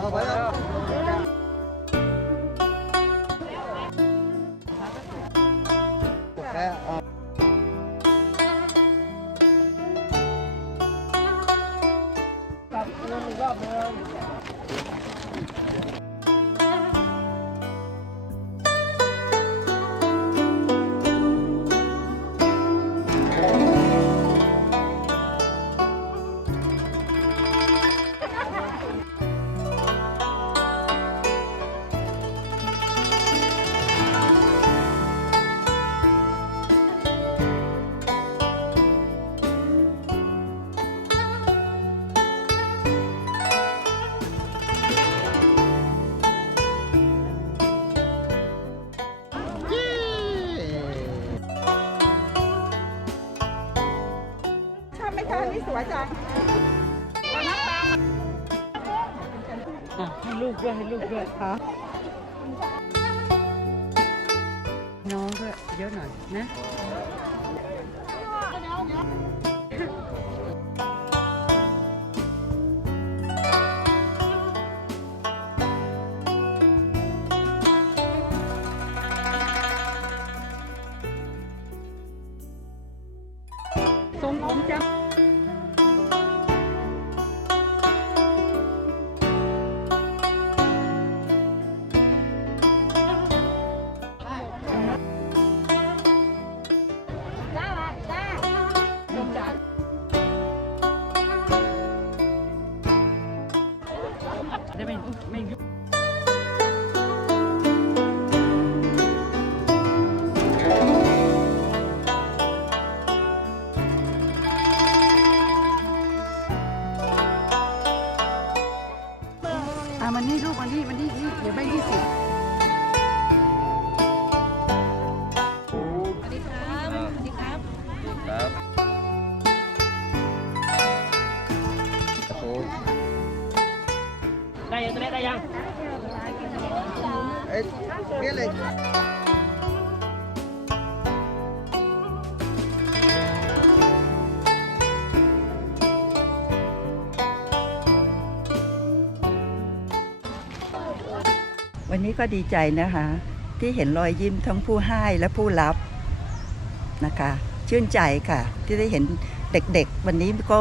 好回来 วยจังอะให้ลูกด้วยให้ลูกด้วยค่ะน้องด้วยเยอะหน่อยนะะมันนี่ลูกมันนี่มันนี่นี่เดี๋ยวแบงค์ยี่สิบได้ยังตัวนี้ได้ยัง เอ้ยเรียกเลย วันนี้ก็ดีใจนะคะ ที่เห็นรอยยิ้มทั้งผู้ให้และผู้รับนะคะ ชื่นใจค่ะ ที่ได้เห็นเด็กๆ วันนี้ก็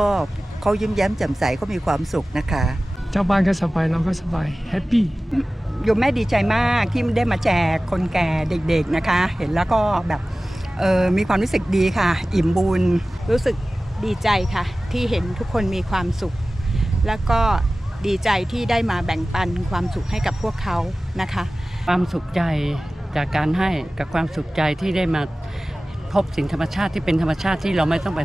เขายิ้มแย้มแจ่มใสเขามีความสุขนะคะเจ้าบ้านก็สบายเราก็สบายแฮปปี้โยมแม่ดีใจมากที่ได้มาแจกคนแก่เด็กๆนะคะ เห็นแล้วก็แบบเออมีความรู้สึกดีค่ะ อิ่มบุญรู้สึกดีใจค่ะ ที่เห็นทุกคนมีความสุข แล้วก็ ดีใจที่ได้มาแบ่งปันความสุขให้กับพวกเขานะคะ ความสุขใจจากการให้กับความสุขใจที่ได้มาพบสิ่งธรรมชาติที่เป็นธรรมชาติที่เราไม่ต้องไป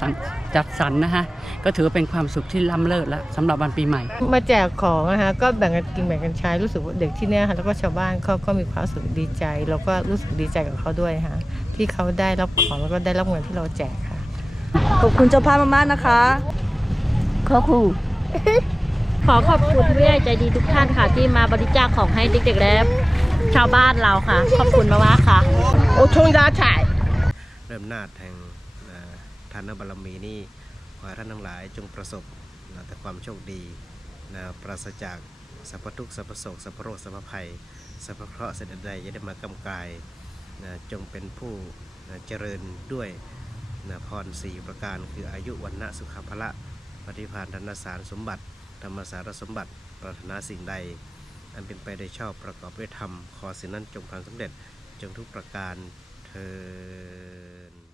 สรรจัดสรรนะคะก็ถือว่าเป็นความสุขที่ล้ำเลิศแล้วสำหรับวันปีใหม่ มาแจกของนะคะก็แบ่งกันกินแบ่งกันใช้รู้สึกว่าเด็กที่เนี่ยค่ะแล้วก็ชาวบ้านเขาก็มีความรู้สึกดีใจ แล้วก็รู้สึกดีใจกับเขาด้วยค่ะที่เขาได้รับของแล้วก็ได้รับเงินที่เราแจกค่ะขอบคุณเจ้าภาพมากๆนะคะขอคู่ ขอขอบคุณผู้ใหญ่ใจดีทุกท่านค่ะ ที่มาบริจาคของให้เด็กๆและชาวบ้านเราค่ะ ขอบคุณมากๆค่ะ โอ้ชงดาฉายเริ่มนาจแห่งเอ่อทานบารมีนี่ขอให้ท่านทั้งหลายจงประสบนะแต่ความโชคดีนะปราศจากสัพพทุกข์สัพพโศกสัพพโรคสัพพภัยสัพพเคราะห์เสด็จใดจะได้มากำกายนะจงเป็นผู้นะเจริญด้วยนะพรสี่ประการคืออายุวันนะสุขภละปฏิภาณธนสารสมบัติ ธรรมสารสมบัติปรารถนาสิ่งใด อันเป็นไปโดยชอบประกอบด้วยธรรม ขอสิ่งนั้นจงพังสำเร็จจงทุกประการเธอ